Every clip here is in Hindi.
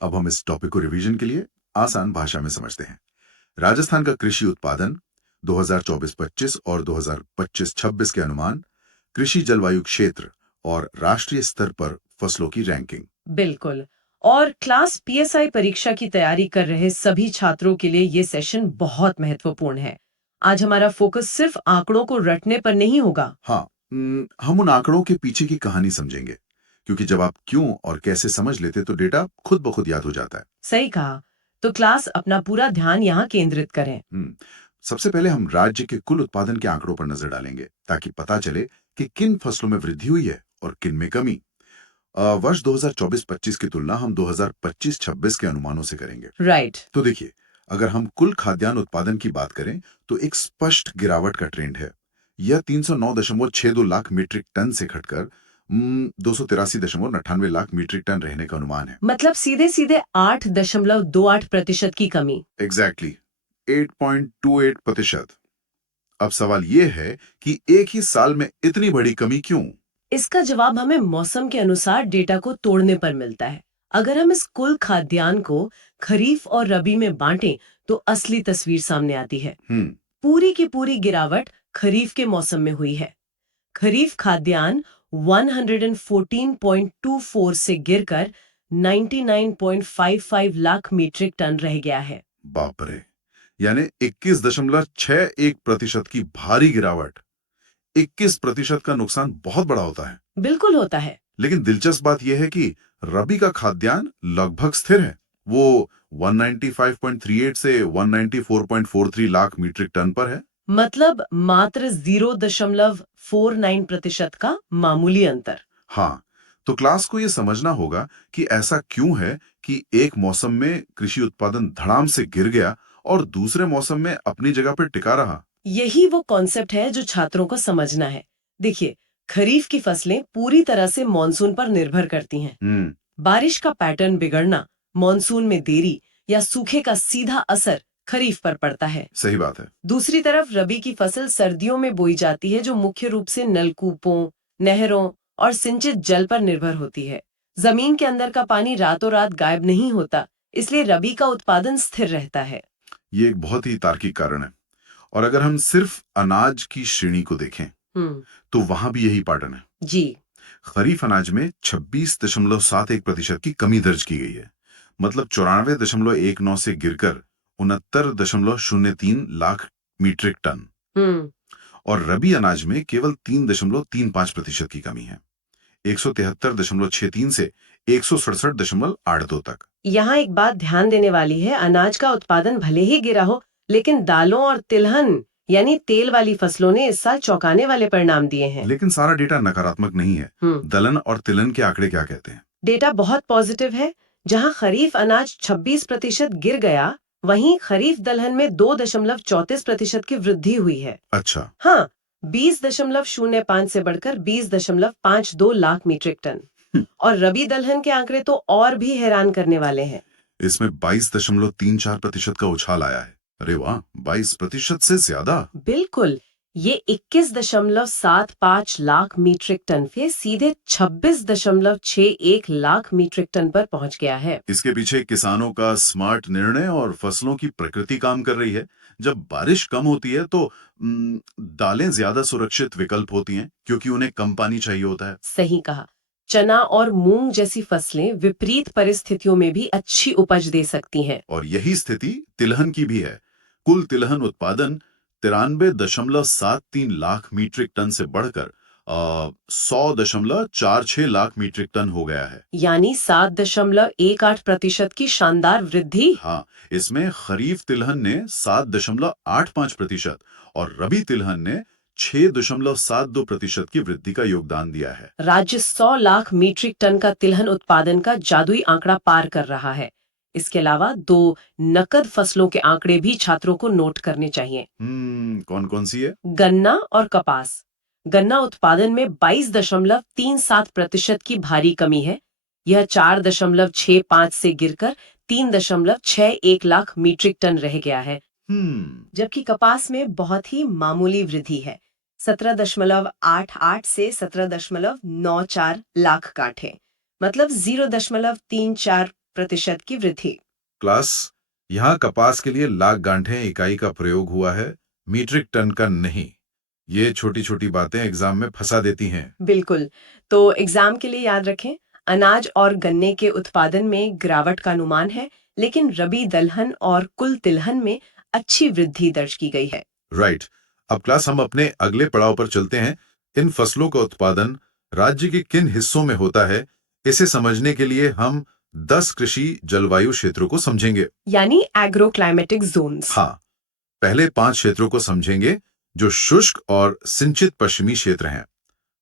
अब हम इस टॉपिक को रिवीजन के लिए आसान भाषा में समझते हैं। राजस्थान का कृषि उत्पादन 2024-25 और 2025-26 के अनुमान, कृषि जलवायु क्षेत्र और राष्ट्रीय स्तर पर फसलों की रैंकिंग। बिल्कुल। और क्लास पीएसआई परीक्षा की तैयारी कर रहे सभी छात्रों के लिए ये सेशन बहुत महत्वपूर्ण है। आज हमारा फोकस सिर्फ आंकड़ों को रटने पर नहीं होगा। हाँ, हम उन आंकड़ों के पीछे की कहानी समझेंगे, क्योंकि जब आप क्यों और कैसे समझ लेते तो डेटा खुद ब खुद याद हो जाता है। सही कहा। तो क्लास अपना पूरा ध्यान यहाँ केंद्रित करें। सबसे पहले हम राज्य के कुल उत्पादन के आंकड़ों पर नजर डालेंगे, ताकि पता चले कि किन फसलों में वृद्धि हुई है और किन में कमी। वर्ष 2024-25 की तुलना हम 2025-26 के अनुमानों से करेंगे। राइट। तो देखिए, अगर हम कुल खाद्यान्न उत्पादन की बात करें तो एक स्पष्ट गिरावट का ट्रेंड है। यह 309.62 लाख मीट्रिक टन से घटकर 283.98 लाख मीट्रिक टन रहने का अनुमान है। मतलब सीधे सीधे 8.28% की कमी। एग्जैक्टली 8.28%। अब सवाल ये है कि एक ही साल में इतनी बड़ी कमी क्यों? इसका जवाब हमें मौसम के अनुसार डेटा को तोड़ने पर मिलता है। अगर हम इस कुल खाद्यान्न को खरीफ और रबी में बांटें तो असली तस्वीर सामने आती है। हम्म पूरी की पूरी गिरावट खरीफ के मौसम में हुई है। खरीफ खाद्यान्न 114.24 से गिरकर 99.55 लाख मीट्रिक टन रह गया है। बाप रे, यानी 21.61% की भारी गिरावट। 21% का नुकसान बहुत बड़ा होता है। बिल्कुल होता है। लेकिन दिलचस्प बात यह है कि रबी का खाद्यान्न लगभग स्थिर है। वो 195.38 से 194.43 लाख मीट्रिक टन पर है। मतलब मात्र 0.49% का मामूली अंतर। हाँ, तो क्लास को ये समझना होगा कि ऐसा क्यों है कि एक मौसम में कृषि उत्पादन धड़ाम से गिर गया और दूसरे मौसम में अपनी जगह पर टिका रहा। यही वो कॉन्सेप्ट है जो छात्रों को समझना है। देखिए, खरीफ की फसलें पूरी तरह से मॉनसून पर निर्भर करती हैं। हम्म बारिश का पैटर्न बिगड़ना, मॉनसून में देरी या सूखे का सीधा असर खरीफ पर पड़ता है। सही बात है। दूसरी तरफ रबी की फसल सर्दियों में बोई जाती है, जो मुख्य रूप से नलकूपों, नहरों और सिंचित जल पर निर्भर होती है। जमीन के अंदर का पानी रातों रात गायब नहीं होता, इसलिए रबी का उत्पादन स्थिर रहता है। ये एक बहुत ही तार्किक कारण है। और अगर हम सिर्फ अनाज की श्रेणी को देखें हम्म। तो वहां भी यही पैटर्न है। जी। खरीफ अनाज में 26.71% की कमी दर्ज की गई है। मतलब 94.19 से गिरकर 69.03 लाख मीट्रिक टन। हम्म। और रबी अनाज में केवल 3.35% की कमी है। 173.63 से 167.82 तक। यहाँ एक बात ध्यान देने वाली है, अनाज का उत्पादन भले ही गिरा हो, लेकिन दालों और तिलहन यानी तेल वाली फसलों ने इस साल चौंकाने वाले परिणाम दिए हैं। लेकिन सारा डेटा नकारात्मक नहीं है। दलहन और तिलहन के आंकड़े क्या कहते हैं? डेटा बहुत पॉजिटिव है। जहां खरीफ अनाज 26% गिर गया, वहीं खरीफ दलहन में 2.34% की वृद्धि हुई है। अच्छा। हाँ, 20.05 से बढ़कर 20.52 लाख मीट्रिक टन। और रबी दलहन के आंकड़े तो और भी हैरान करने वाले हैं। इसमें 22.34% का उछाल आया है। अरे वाह, 22% से ज्यादा। बिल्कुल। ये 21.75 लाख मीट्रिक टन से सीधे 26.61 लाख मीट्रिक टन पर पहुंच गया है। इसके पीछे किसानों का स्मार्ट निर्णय और फसलों की प्रकृति काम कर रही है। जब बारिश कम होती है तो दालें ज्यादा सुरक्षित विकल्प होती हैं, क्योंकि उन्हें कम पानी चाहिए होता है। सही कहा। चना और मूंग जैसी फसलें विपरीत परिस्थितियों में भी अच्छी उपज दे सकती हैं। और यही स्थिति तिलहन की भी है। कुल तिलहन उत्पादन 93.73 लाख मीट्रिक टन से बढ़कर 100.46 लाख मीट्रिक टन हो गया है। यानी 7.18% की शानदार वृद्धि। हाँ, इसमें खरीफ तिलहन ने 7.85% और रबी तिलहन ने 6.72% की वृद्धि का योगदान दिया है। राज्य 100 लाख मीट्रिक टन का तिलहन उत्पादन का जादुई आंकड़ा पार कर रहा है। इसके अलावा दो नकद फसलों के आंकड़े भी छात्रों को नोट करने चाहिए। कौन कौन सी है? गन्ना और कपास। गन्ना उत्पादन में 22.37% की भारी कमी है। यह 4.65 से गिरकर 3.61 लाख मीट्रिक टन रह गया है। जबकि कपास में बहुत ही मामूली वृद्धि है, 17.88 से 17.94 लाख काठे, मतलब 0.34 प्रतिशत की वृद्धि। क्लास, यहाँ कपास के लिए लाख गांठें इकाई का प्रयोग हुआ है, मीट्रिक टन का नहीं। ये छोटी छोटी बातें एग्जाम में फंसा देती हैं। बिल्कुल। तो एग्जाम के लिए याद रखें, अनाज और गन्ने के उत्पादन में गिरावट का अनुमान है, लेकिन रबी दलहन और कुल तिलहन में अच्छी वृद्धि दर्ज की गई है। राइट। अब क्लास, हम अपने अगले पड़ाव पर चलते हैं। इन फसलों का उत्पादन राज्य के किन हिस्सों में होता है, इसे समझने के लिए हम 10 कृषि जलवायु क्षेत्रों को समझेंगे। यानी एग्रो क्लाइमेटिक जोन्स। हाँ, पहले 5 क्षेत्रों को समझेंगे जो शुष्क और सिंचित पश्चिमी क्षेत्र हैं।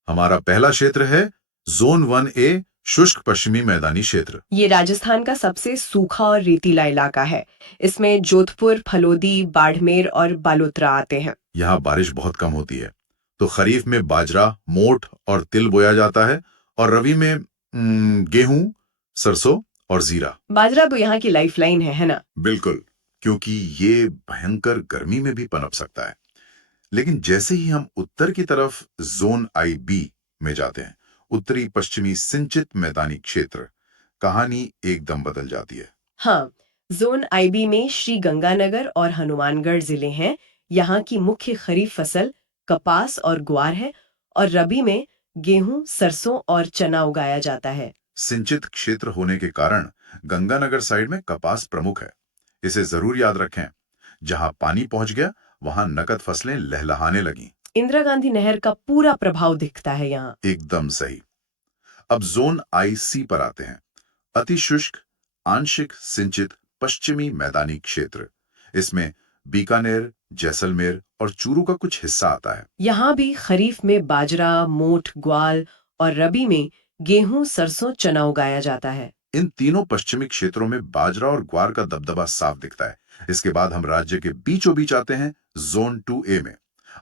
हमारा पहला क्षेत्र है जोन 1A, शुष्क पश्चिमी मैदानी क्षेत्र। ये राजस्थान का सबसे सूखा और रेतीला इलाका है। इसमें जोधपुर, फलोदी, बाड़मेर और बालोतरा आते हैं। यहाँ बारिश बहुत कम होती है, तो खरीफ में बाजरा, मोठ और तिल बोया जाता है, और रबी में गेहूं, सरसों और जीरा। बाजरा तो यहाँ की लाइफलाइन है ना? बिल्कुल, क्योंकि ये भयंकर गर्मी में भी पनप सकता है। लेकिन जैसे ही हम उत्तर की तरफ जोन IB में जाते हैं, उत्तरी पश्चिमी सिंचित मैदानी क्षेत्र, कहानी एकदम बदल जाती है। हाँ, जोन IB में श्री गंगानगर और हनुमानगढ़ जिले हैं। यहाँ की मुख्य खरीफ फसल कपास और ग्वार है, और रबी में गेहूं, सरसों और चना उगाया जाता है। सिंचित क्षेत्र होने के कारण गंगानगर साइड में कपास प्रमुख है। इसे जरूर याद रखें। जहां पानी पहुंच गया, वहां नकद फसलें लहलहाने लगीं। इंदिरा गांधी नहर का पूरा प्रभाव दिखता है यहाँ। एकदम सही। अब जोन IC पर आते हैं, अति शुष्क, आंशिक सिंचित पश्चिमी मैदानी क्षेत्र। इसमें बीकानेर, जैसलमेर और चूरू का कुछ हिस्सा आता है। यहाँ भी खरीफ में बाजरा, मोठ, ग्वाल और रबी में गेहूं, सरसों, चना उगाया जाता है। इन तीनों पश्चिमी क्षेत्रों में बाजरा और ग्वार का दबदबा साफ दिखता है। इसके बाद हम राज्य के बीचों बीच आते हैं, जोन 2A में,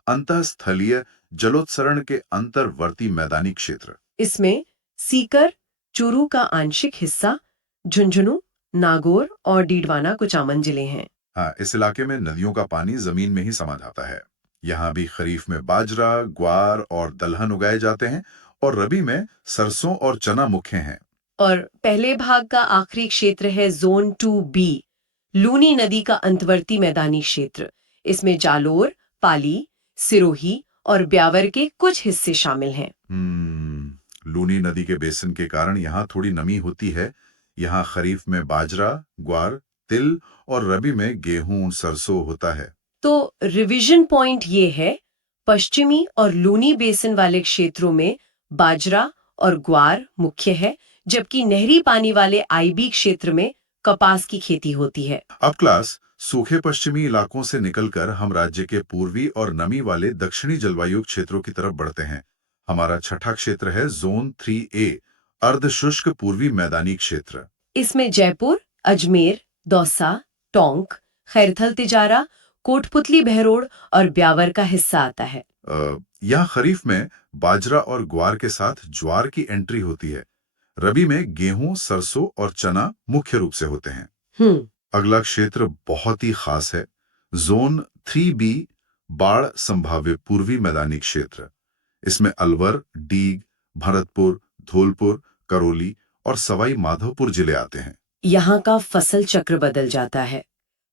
अंतःस्थलीय जलोत्सरण के अंतर्वर्ती मैदानी क्षेत्र। इसमें सीकर, चूरू का आंशिक हिस्सा, झुंझुनू, नागौर और डीडवाना कुचामन जिले हैं। हाँ, इस इलाके में नदियों का पानी जमीन में ही समा जाता है। यहाँ भी खरीफ में बाजरा, ग्वार और दलहन उगाए जाते हैं, और रबी में सरसों और चना मुख्य हैं। और पहले भाग का आखिरी क्षेत्र है जोन 2B, लूनी नदी का अंतवर्ती मैदानी क्षेत्र। इसमें जालोर, पाली, सिरोही और ब्यावर के कुछ हिस्से शामिल हैं। लूनी नदी के बेसिन के कारण यहाँ थोड़ी नमी होती है। यहाँ खरीफ में बाजरा, ग्वार, तिल और रबी में गेहूं, सरसों होता है। तो रिवीजन पॉइंट ये है, पश्चिमी और लूनी बेसिन वाले क्षेत्रों में बाजरा और ग्वार मुख्य है, जबकि नहरी पानी वाले IB क्षेत्र में कपास की खेती होती है। अब क्लास, सूखे पश्चिमी इलाकों से निकलकर हम राज्य के पूर्वी और नमी वाले दक्षिणी जलवायु क्षेत्रों की तरफ बढ़ते हैं। हमारा छठा क्षेत्र है जोन 3A, अर्धशुष्क पूर्वी मैदानी क्षेत्र। इसमें जयपुर, अजमेर, दौसा, टोंक, खैरथल तिजारा, कोटपुतली बहरोड और ब्यावर का हिस्सा आता है। यहाँ खरीफ में बाजरा और ग्वार के साथ ज्वार की एंट्री होती है। रबी में गेहूं, सरसों और चना मुख्य रूप से होते हैं। अगला क्षेत्र बहुत ही खास है, जोन 3B, बाढ़ संभाव्य पूर्वी मैदानी क्षेत्र। इसमें अलवर, डीग, भरतपुर, धौलपुर, करौली और सवाई माधोपुर जिले आते हैं। यहाँ का फसल चक्र बदल जाता है।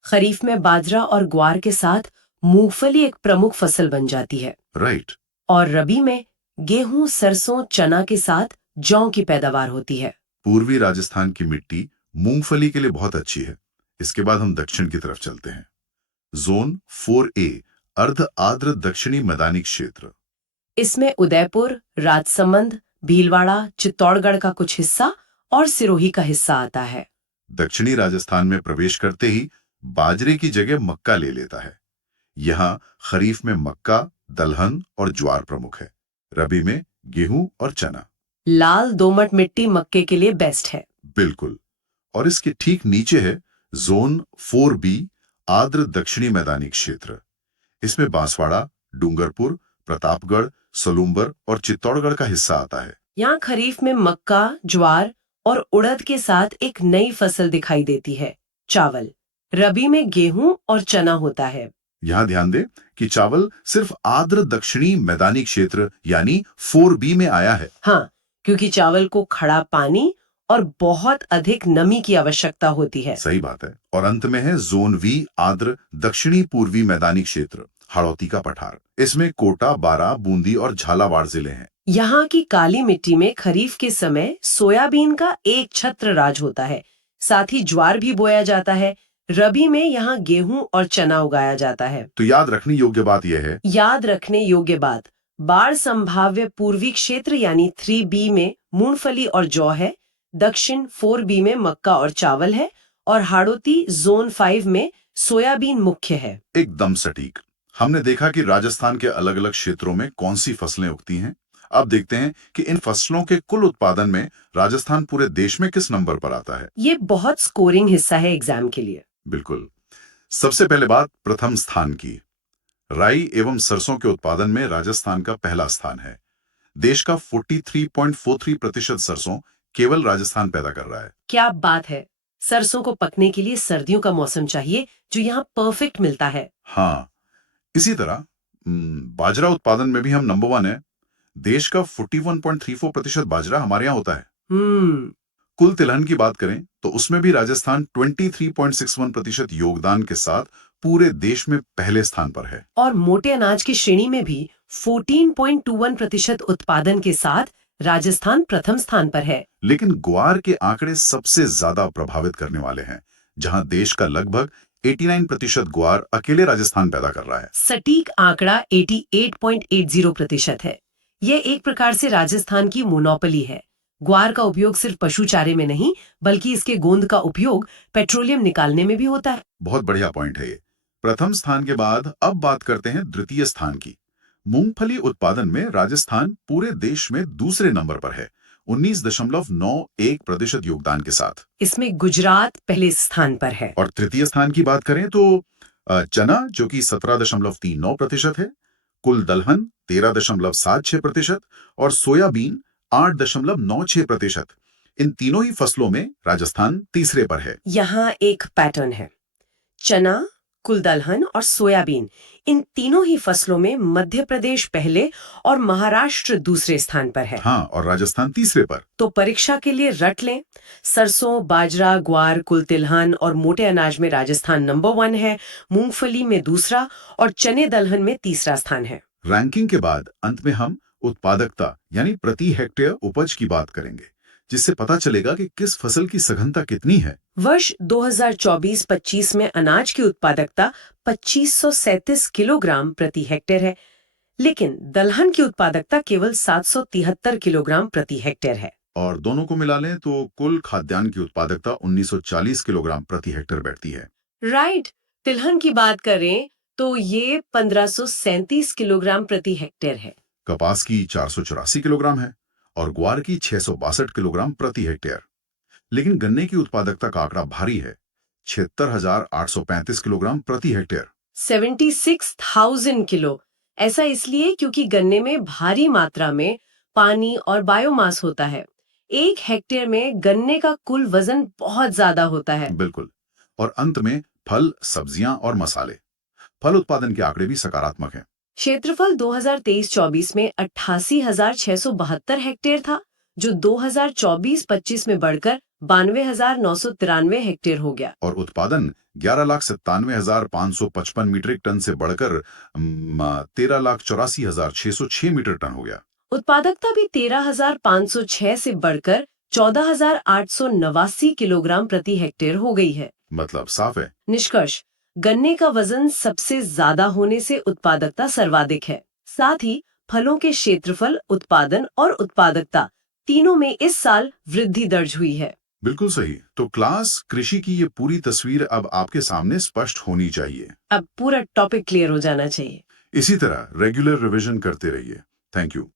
खरीफ में बाजरा और ग्वार के साथ मूंगफली एक प्रमुख फसल बन जाती है। राइट। और रबी में गेहूं, सरसों, चना के साथ जौ की पैदावार होती है। पूर्वी राजस्थान की मिट्टी मूंगफली के लिए बहुत अच्छी है। इसके बाद हम दक्षिण की तरफ चलते हैं, जोन 4A, अर्ध आर्द्र दक्षिणी मैदानी क्षेत्र। इसमें उदयपुर, राजसमंद, भीलवाड़ा, चित्तौड़गढ़ का कुछ हिस्सा और सिरोही का हिस्सा आता है। दक्षिणी राजस्थान में प्रवेश करते ही बाजरे की जगह मक्का ले लेता है। यहाँ खरीफ में मक्का, दलहन और ज्वार प्रमुख है। रबी में गेहूं और चना। लाल दोमट मिट्टी मक्के के लिए बेस्ट है। बिल्कुल। और इसके ठीक नीचे है जोन 4B, आर्द्र दक्षिणी मैदानी क्षेत्र। इसमें बांसवाड़ा, डूंगरपुर, प्रतापगढ़, सलूम्बर और चित्तौड़गढ़ का हिस्सा आता है। यहाँ खरीफ में मक्का, ज्वार और उड़द के साथ एक नई फसल दिखाई देती है, चावल। रबी में गेहूं और चना होता है। यहाँ ध्यान दें कि चावल सिर्फ आर्द्र दक्षिणी मैदानी क्षेत्र यानी 4B में आया है। हाँ, क्योंकि चावल को खड़ा पानी और बहुत अधिक नमी की आवश्यकता होती है। सही बात है। और अंत में है जोन वी, आर्द्र दक्षिणी पूर्वी मैदानी क्षेत्र, हाड़ौती का पठार। इसमें कोटा, बारां, बूंदी और झालावाड़ जिले हैं। यहाँ की काली मिट्टी में खरीफ के समय सोयाबीन का एक छत्र राज होता है, साथ ही ज्वार भी बोया जाता है। रबी में यहाँ गेहूं और चना उगाया जाता है। तो याद रखने योग्य बात यह है, याद रखने योग्य बात, बाढ़ संभाव्य पूर्वी क्षेत्र यानी 3B में मूंगफली और जौ है, दक्षिण 4B में मक्का और चावल है, और हाड़ौती जोन 5 में सोयाबीन मुख्य है। एकदम सटीक। हमने देखा कि राजस्थान के अलग अलग क्षेत्रों में कौन सी फसलें उगती हैं। अब देखते हैं कि इन फसलों के कुल उत्पादन में राजस्थान पूरे देश में किस नंबर पर आता है। ये बहुत स्कोरिंग हिस्सा है एग्जाम के लिए। बिल्कुल। सबसे पहले बात प्रथम स्थान की। राई एवं सरसों के उत्पादन में राजस्थान का पहला स्थान है। देश का 43.43% सरसों केवल राजस्थान पैदा कर रहा है। क्या बात है। सरसों को पकने के लिए सर्दियों का मौसम चाहिए, जो यहाँ परफेक्ट मिलता है। हाँ, इसी तरह बाजरा उत्पादन में भी हम नंबर 1 है। देश का 41.34% बाजरा हमारे यहाँ होता है। कुल तिलहन की बात करें तो उसमें भी राजस्थान 23.61% योगदान के साथ पूरे देश में पहले स्थान पर है। और मोटे अनाज की श्रेणी में भी 14.21% उत्पादन के साथ राजस्थान प्रथम स्थान पर है। लेकिन ग्वार के आंकड़े सबसे ज्यादा प्रभावित करने वाले हैं, जहां देश का लगभग 89% ग्वार अकेले राजस्थान पैदा कर रहा है। सटीक आंकड़ा 88.80% है। यह एक प्रकार से राजस्थान की मोनोपोली है। ग्वार का उपयोग सिर्फ पशु चारे में नहीं, बल्कि इसके गोंद का उपयोग पेट्रोलियम निकालने में भी होता है। बहुत बढ़िया पॉइंट है ये। प्रथम स्थान के बाद अब बात करते हैं द्वितीय स्थान की। मूंगफली उत्पादन में राजस्थान पूरे देश में दूसरे नंबर पर है, 19.91% योगदान के साथ। इसमें गुजरात पहले स्थान पर है। और तृतीय स्थान की बात करें तो चना, जो कि 17.39% है, कुल दलहन 13.76% और सोयाबीन 8.96%। इन तीनों ही फसलों में राजस्थान तीसरे पर है। यहाँ एक पैटर्न है। चना, कुल दलहन और सोयाबीन, इन तीनों ही फसलों में मध्य प्रदेश पहले और महाराष्ट्र दूसरे स्थान पर है। हाँ, और राजस्थान तीसरे पर। तो परीक्षा के लिए रट लें, सरसों, बाजरा, ग्वार, कुल तिलहन और मोटे अनाज में राजस्थान नंबर 1 है, मूंगफली में दूसरा और चने दलहन में तीसरा स्थान है। रैंकिंग के बाद अंत में हम उत्पादकता यानी प्रति हेक्टेयर उपज की बात करेंगे, जिससे पता चलेगा कि किस फसल की सघनता कितनी है। वर्ष 2024-25 में अनाज की उत्पादकता 2537 किलोग्राम प्रति हेक्टेयर है, लेकिन दलहन की उत्पादकता केवल 773 किलोग्राम प्रति हेक्टेयर है। और दोनों को मिला लें तो कुल खाद्यान्न की उत्पादकता 1940 किलोग्राम प्रति हेक्टेयर बैठती है। राइट। तिलहन की बात करें तो ये 1537 किलोग्राम प्रति हेक्टेयर है। कपास की 484 किलोग्राम है और ग्वार की 662 किलोग्राम प्रति हेक्टेयर। लेकिन गन्ने की उत्पादकता का आंकड़ा भारी है, 76,835 किलोग्राम प्रति हेक्टेयर। 76,000 किलो। ऐसा इसलिए क्योंकि गन्ने में भारी मात्रा में पानी और बायोमास होता है। 1 हेक्टेयर में गन्ने का कुल वजन बहुत ज्यादा होता है। बिल्कुल। और अंत में फल, सब्जियां और मसाले। फल उत्पादन के आंकड़े भी सकारात्मक हैं। क्षेत्रफल 2023-24 में 88,672 हेक्टेयर था, जो 2024-25 में बढ़कर 92,993 हेक्टेयर हो गया। और उत्पादन 11,97,555 मीट्रिक टन से बढ़कर 13,84,606 मीट्रिक टन हो गया। उत्पादकता भी 13,506 से बढ़कर 14,889 किलोग्राम प्रति हेक्टेयर हो गई है। मतलब साफ है। निष्कर्ष, गन्ने का वजन सबसे ज्यादा होने से उत्पादकता सर्वाधिक है। साथ ही फलों के क्षेत्रफल, उत्पादन और उत्पादकता तीनों में इस साल वृद्धि दर्ज हुई है। बिल्कुल सही। तो क्लास कृषि की ये पूरी तस्वीर अब आपके सामने स्पष्ट होनी चाहिए। अब पूरा टॉपिक क्लियर हो जाना चाहिए। इसी तरह रेगुलर रिवीजन करते रहिए। Thank you.